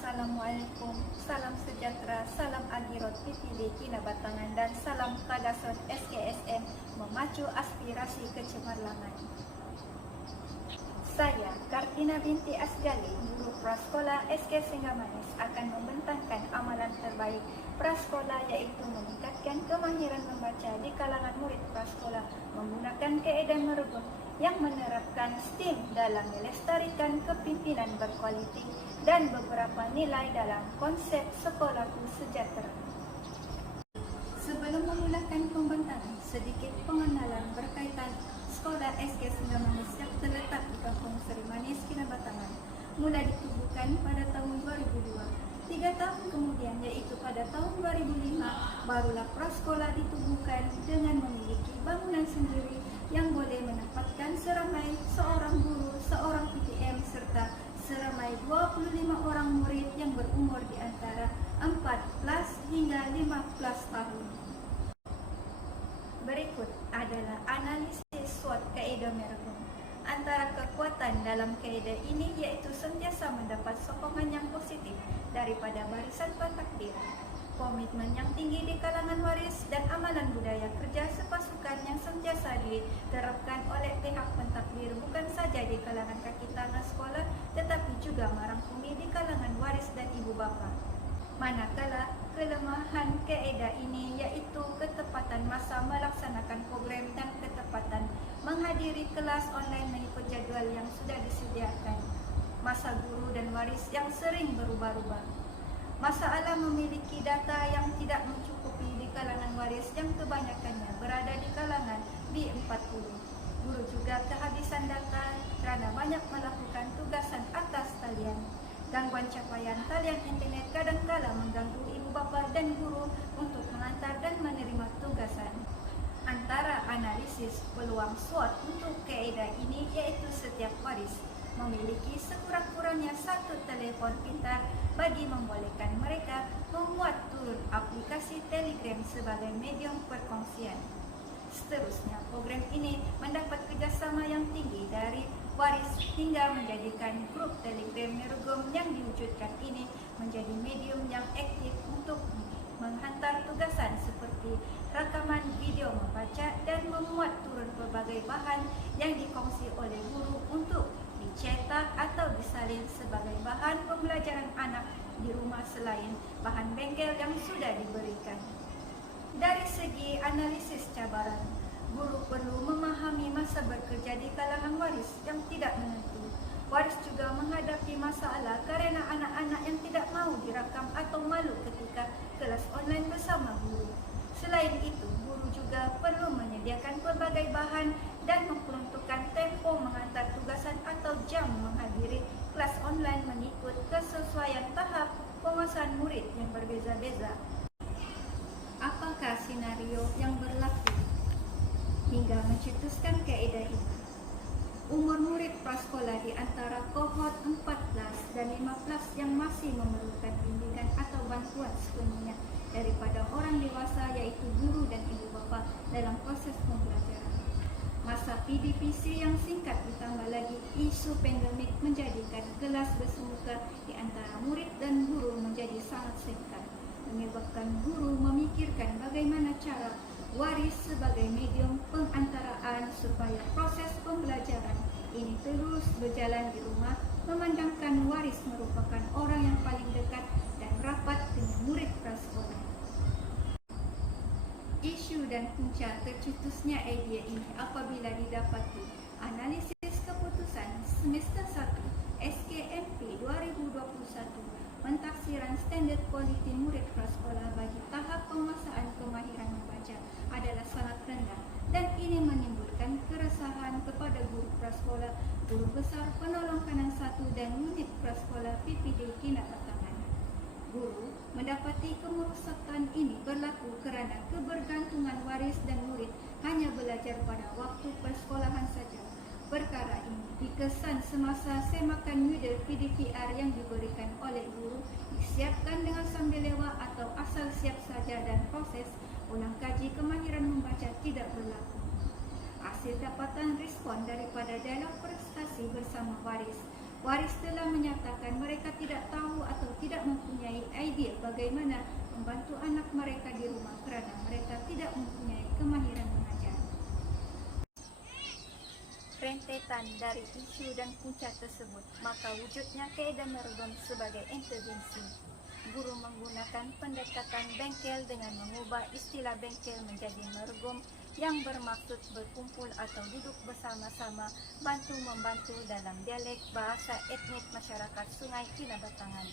Assalamualaikum, salam sejahtera, salam agirot PTD Kinabatangan dan salam Tagasot SKSM memacu aspirasi kecemerlangan. Saya, Kartina binti Asgali, guru prasekolah SK Singgamanis, akan membentangkan amalan terbaik prasekolah, yaitu meningkatkan kemahiran membaca di kalangan murid prasekolah menggunakan kaedah merugut yang menerapkan STEAM dalam melestarikan kepimpinan berkualiti dan beberapa nilai dalam konsep sekolahku sejahtera. Sebelum memulakan pembentangan, sedikit pengenalan berkaitan sekolah SK Singgamanis yang terletak di Kampung Seri Manis, Kinabatangan. Mula ditubuhkan pada tahun 2002. 3 tahun kemudian, yaitu pada tahun 2005, barulah prasekolah ditubuhkan dengan memiliki bangunan sendiri yang boleh menempatkan seramai seorang guru, seorang PTM serta seramai 25 orang murid yang berumur di antara 14 hingga 15 tahun. Berikut adalah analisis SWOT kaedah Meragum. Antara kekuatan dalam kaedah ini yaitu sentiasa mendapat sokongan yang positif daripada barisan pentakbir, komitmen yang tinggi di kalangan waris, dan amalan budaya kerja sepasukan yang sentiasa diterapkan oleh pihak pentakbir bukan saja di kalangan kaki tangan sekolah tetapi juga merangkumi di kalangan waris dan ibu bapa. Manakala kelemahan kaedah ini yaitu ketepatan masa melaksanakan program dan ketepatan menghadiri kelas online mengikut jadual yang sudah disediakan, masa guru dan waris yang sering berubah-ubah. Masalah memiliki data yang tidak mencukupi di kalangan waris yang kebanyakannya berada di kalangan B40. Guru juga kehabisan data kerana banyak melakukan tugasan atas talian. Gangguan capaian talian internet kadangkala mengganggu ibu bapa dan guru untuk mengantar dan menerima tugasan. Antara analisis peluang SWOT untuk kaedah ini yaitu setiap waris memiliki sekurang-kurangnya satu telefon pintar bagi membolehkan mereka membuat turun aplikasi Telegram sebagai medium perkongsian. Seterusnya, program ini mendapat kerjasama yang tinggi dari waris hingga menjadikan grup Telegram Meragum yang diwujudkan ini menjadi medium yang aktif untuk menghantar tugasan seperti rakaman video membaca dan memuat turun pelbagai bahan yang dikongsi oleh guru untuk dicetak atau disalin sebagai bahan pembelajaran anak di rumah selain bahan bengkel yang sudah diberikan. Dari segi analisis cabaran, guru perlu memahami masa bekerja di kalangan waris yang tidak menentu. Waris juga menghadapi masalah kerana anak-anak yang tidak mahu dirakam atau malu ketika kelas online bersama guru. Selain itu, guru juga perlu menyediakan pelbagai bahan dan memperuntukkan tempo menghantar tugasan atau jam menghadiri kelas online mengikut kesesuaian tahap penguasaan murid yang berbeza-beza. Apakah senario yang berlaku hingga mencetuskan kaedah ini? Umur murid prasekolah di antara kohort 14 dan 15 yang masih memerlukan bimbingan atau bantuan sepenuhnya daripada orang dewasa yaitu guru dan ibu bapa dalam proses pembelajaran. Masa PDPC yang singkat ditambah lagi isu pandemik menjadikan kelas bersemuka di antara murid dan guru menjadi sangat singkat, menyebabkan guru memikirkan bagaimana cara waris sebagai medium pengantaraan supaya proses pembelajaran ini terus berjalan di rumah, memandangkan waris merupakan orang yang paling dekat dan rapat dengan murid prasekolah. Isu dan punca tercetusnya idea ini apabila didapati analisis keputusan semester 1 SKMP 2021 pentaksiran standard kualiti murid prasekolah bagi tahap penguasaan kemahiran membaca adalah sangat rendah dan ini menimbulkan keresahan kepada guru prasekolah, guru besar penolong kanan 1 dan unit prasekolah PPD Kinabatangan. Guru mendapati kemerosakan ini berlaku kerana kebergantungan waris dan murid hanya belajar pada waktu persekolahan saja. Perkara ini dikesan semasa semakan model PDPR yang diberikan oleh guru disiapkan dengan sambil lewat atau asal siap saja dan proses ulang kaji kemahiran membaca tidak berlaku. Hasil dapatan respon daripada dialog prestasi bersama waris. Waris telah menyatakan mereka tidak tahu atau tidak bagaimana membantu anak mereka di rumah karena mereka tidak mempunyai kemahiran mengajar. Rentetan dari isu dan punca tersebut, maka wujudnya kaedah mergum sebagai intervensi. Guru menggunakan pendekatan bengkel dengan mengubah istilah bengkel menjadi mergum yang bermaksud berkumpul atau duduk bersama-sama bantu-membantu dalam dialek bahasa etnik masyarakat Sungai Kinabatangan.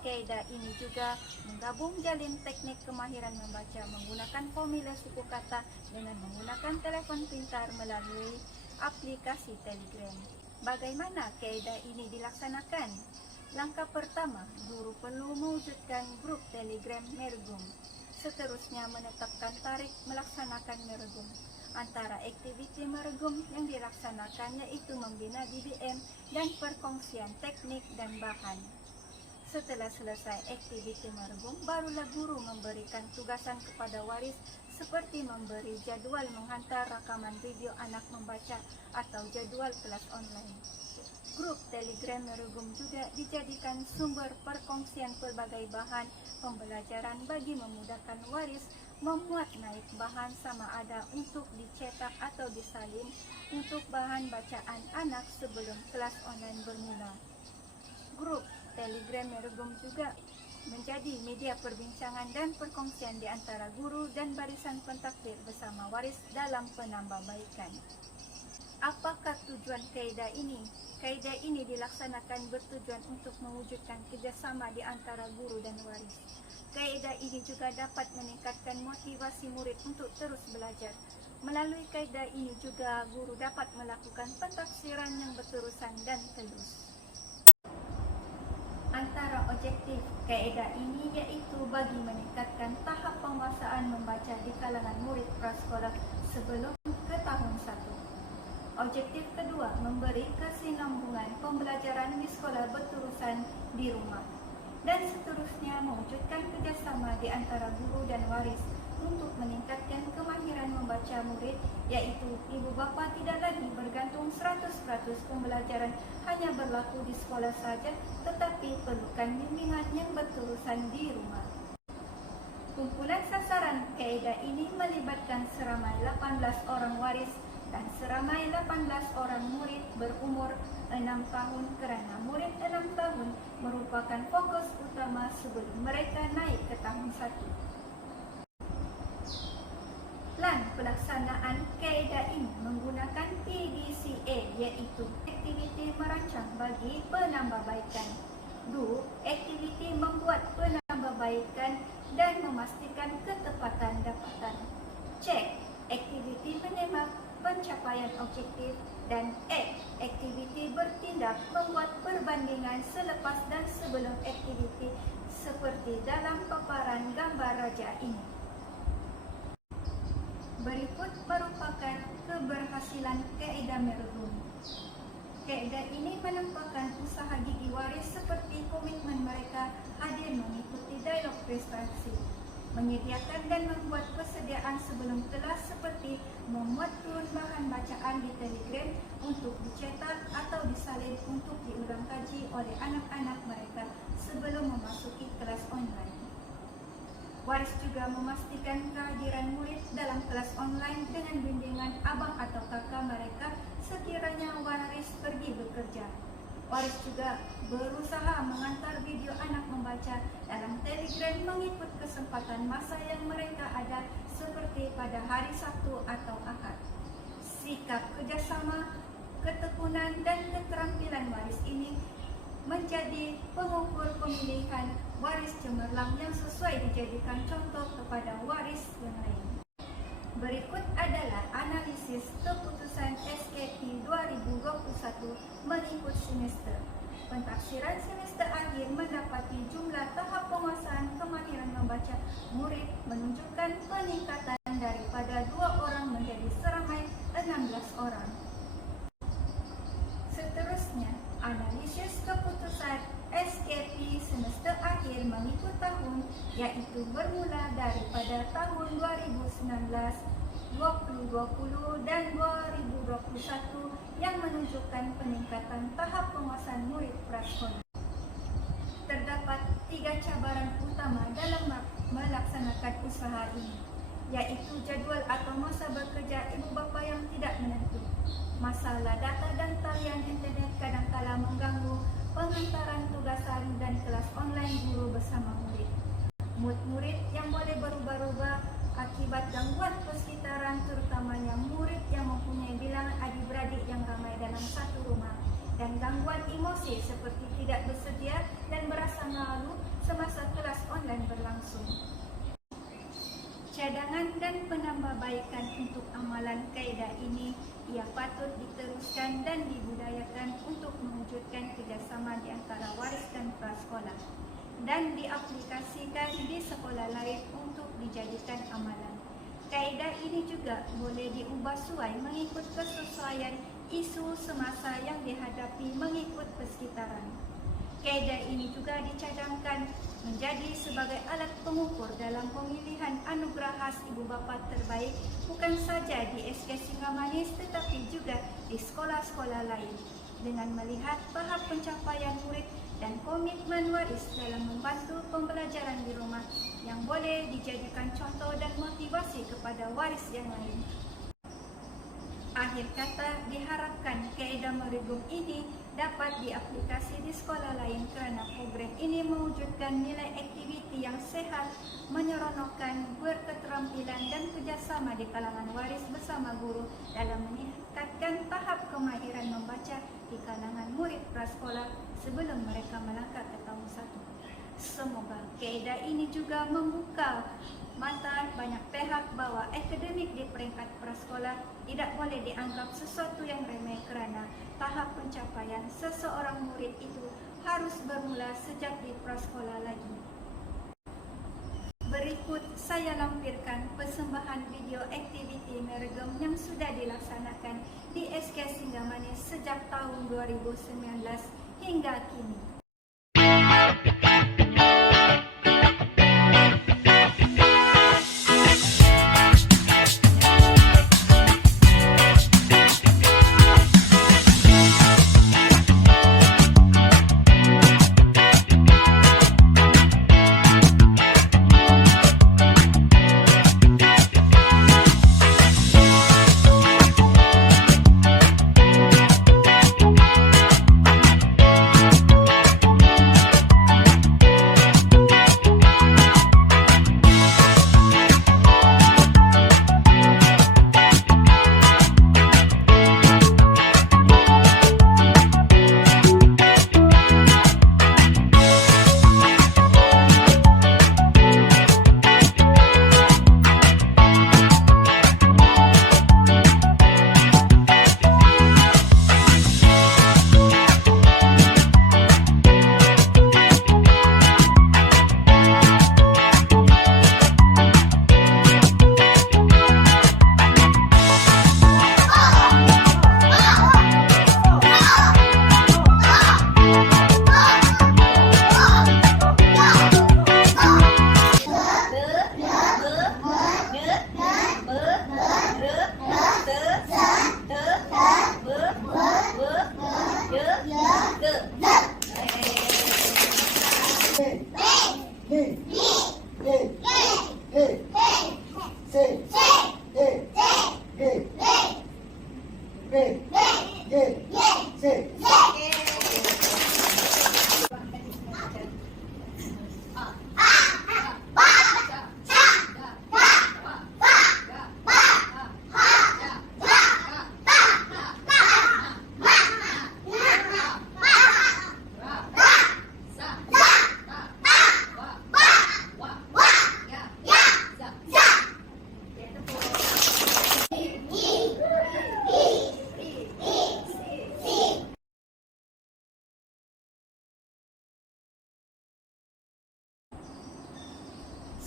Kaedah ini juga menggabung jalin teknik kemahiran membaca menggunakan formulir suku kata dengan menggunakan telefon pintar melalui aplikasi Telegram. Bagaimana kaedah ini dilaksanakan? Langkah pertama, guru perlu mewujudkan grup Telegram mergum. Seterusnya menetapkan tarikh melaksanakan mergum. Antara aktiviti mergum yang dilaksanakan yaitu membina BBM dan perkongsian teknik dan bahan. Setelah selesai aktiviti mergum, barulah guru memberikan tugasan kepada waris seperti memberi jadual menghantar rakaman video anak membaca atau jadual kelas online. Grup Telegram mergum juga dijadikan sumber perkongsian pelbagai bahan pembelajaran bagi memudahkan waris memuat naik bahan sama ada untuk dicetak atau disalin untuk bahan bacaan anak sebelum kelas online bermula. Grup Telegram mergum juga menjadi media perbincangan dan perkongsian di antara guru dan barisan pentakdir bersama waris dalam penambahbaikan. Apakah tujuan kaedah ini? Kaedah ini dilaksanakan bertujuan untuk mewujudkan kerjasama di antara guru dan waris. Kaedah ini juga dapat meningkatkan motivasi murid untuk terus belajar. Melalui kaedah ini juga guru dapat melakukan pentafsiran yang berterusan dan telus. Antara objektif kaedah ini yaitu bagi meningkatkan tahap penguasaan membaca di kalangan murid prasekolah sebelum ke tahun 1. Objektif kedua, memberi kesinambungan pembelajaran di sekolah berterusan di rumah. Dan seterusnya mewujudkan kerjasama di antara guru dan waris untuk meningkatkan kemahiran membaca murid, yaitu ibu bapa tidak lagi bergantung 100% pembelajaran hanya berlaku di sekolah saja, tetapi perlukan bimbingan yang berterusan di rumah. Kumpulan sasaran kaedah ini melibatkan seramai 18 orang waris dan seramai 18 orang murid berumur 6 tahun kerana murid 6 tahun merupakan fokus utama sebelum mereka naik ke tahun 1. Plan pelaksanaan kaedah ini menggunakan PDCA iaitu aktiviti merancang bagi penambahbaikan. Do, aktiviti membuat penambahbaikan dan memastikan ketepatan dapatan. Check, aktiviti menyemak pencapaian objektif. Dan Act, aktiviti bertindak membuat perbandingan selepas dan sebelum aktiviti seperti dalam paparan gambar raja ini. Berikut merupakan keberhasilan kaedah mergum. Kaedah ini menempatkan usaha gigi waris seperti komitmen mereka hadir mengikuti dialog prestasi, menyediakan dan membuat persediaan sebelum kelas seperti memuat turun bahan bacaan di Telegram untuk dicetak atau disalin untuk diulang kaji oleh anak-anak mereka sebelum memasuki kelas online. Waris juga memastikan kehadiran murid dalam kelas online dengan bimbingan abang atau kakak mereka sekiranya waris pergi bekerja. Waris juga berusaha mengantar video anak membaca dalam Telegram mengikut kesempatan masa yang mereka ada seperti pada hari Sabtu atau Ahad. Sikap kerjasama, ketekunan dan keterampilan waris ini menjadi pengukur pemilihan waris cemerlang yang sesuai dijadikan contoh kepada waris yang lain. Berikut adalah analisis keputusan SKP 2021 mengikut semester. Pentafsiran semester akhir mendapati jumlah tahap penguasaan kemahiran membaca murid menunjukkan peningkatan daripada 2 orang menjadi seramai 16 orang. Seterusnya, analisis keputusan SKP semester akhir mengikut tahun yaitu bermula daripada tahun 2019, 2020 dan 2021 yang menunjukkan peningkatan tahap penguasaan murid prasekolah. Terdapat 3 cabaran utama dalam melaksanakan usaha ini, yaitu jadual atau masa bekerja ibu bapa yang tidak menentu, masalah data dan talian internet kadangkala mengganggu pengantaran tugasan dan kelas online guru bersama murid, mood murid yang boleh berubah-ubah akibat gangguan persekitaran, terutamanya murid yang mempunyai bilangan adik-beradik yang ramai dalam satu rumah, dan gangguan emosi seperti tidak bersedia dan merasa malu semasa kelas online berlangsung. Cadangan dan penambahbaikan untuk amalan kaedah ini ia patut diteruskan dan dibudayakan untuk mewujudkan kerjasama di antara waris dan prasekolah, dan diaplikasikan di sekolah lain untuk dijadikan amalan. Kaedah ini juga boleh diubah suai mengikut kesesuaian isu semasa yang dihadapi mengikut persekitaran. Kaedah ini juga dicadangkan menjadi sebagai alat pengukur dalam pemilihan anugerah khas ibu bapa terbaik bukan saja di SK Singgamanis tetapi juga di sekolah-sekolah lain, dengan melihat tahap pencapaian murid dan komitmen waris dalam membantu pembelajaran di rumah yang boleh dijadikan contoh dan motivasi kepada waris yang lain. Akhir kata, diharapkan kaedah meregum ini dapat diaplikasi di sekolah lain kerana program ini mewujudkan nilai aktiviti yang sehat, menyeronokkan, berketerampilan dan kerjasama di kalangan waris bersama guru dalam meningkatkan tahap kemahiran membaca di kalangan murid prasekolah sebelum mereka melangkah ke tahun 1. Semoga kaedah ini juga membuka mata banyak pihak bahawa akademik di peringkat prasekolah tidak boleh dianggap sesuatu yang remeh kerana tahap pencapaian seseorang murid itu harus bermula sejak di prasekolah lagi. Berikut saya lampirkan persembahan video aktiviti meregum yang sudah dilaksanakan di SK Singgamanis sejak tahun 2019 hingga kini.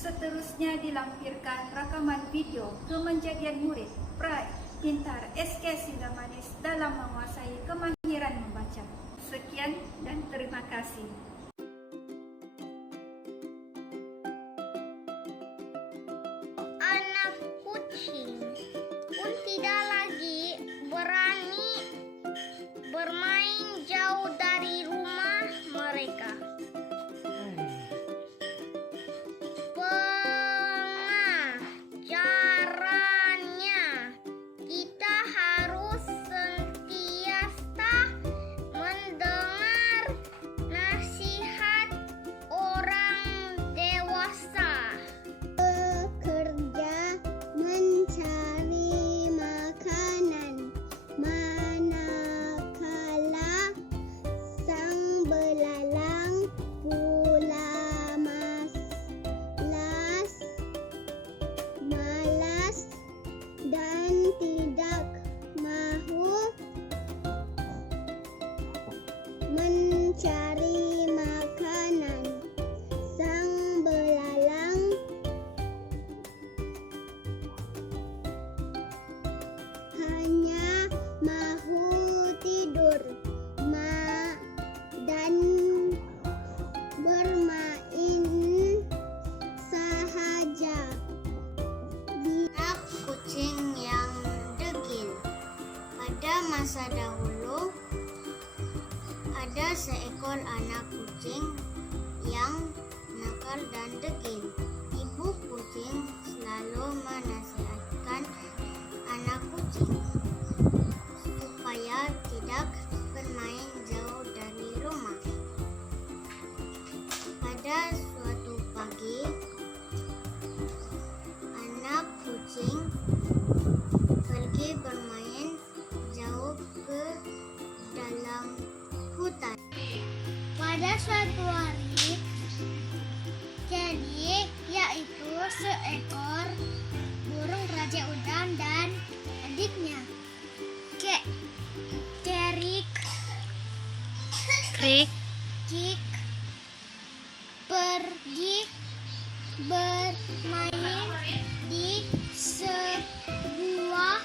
Seterusnya dilampirkan rakaman video kemenjadian murid Pra-Pintar SK Singgamanis dalam menguasai kemahiran membaca. Sekian dan terima kasih. Anak kucing pun tidak lagi berani bermain jauh dari rumah mereka. nakal dan degil. Ibu kucing selalu menasihatkan anak kucing supaya tidak bermain jauh dari rumah. Pada suatu pagi, anak kucing pergi bermain jauh ke dalam hutan. Pada suatu hari, yaitu seekor burung raja udang dan adiknya, Krik pergi bermain di sebuah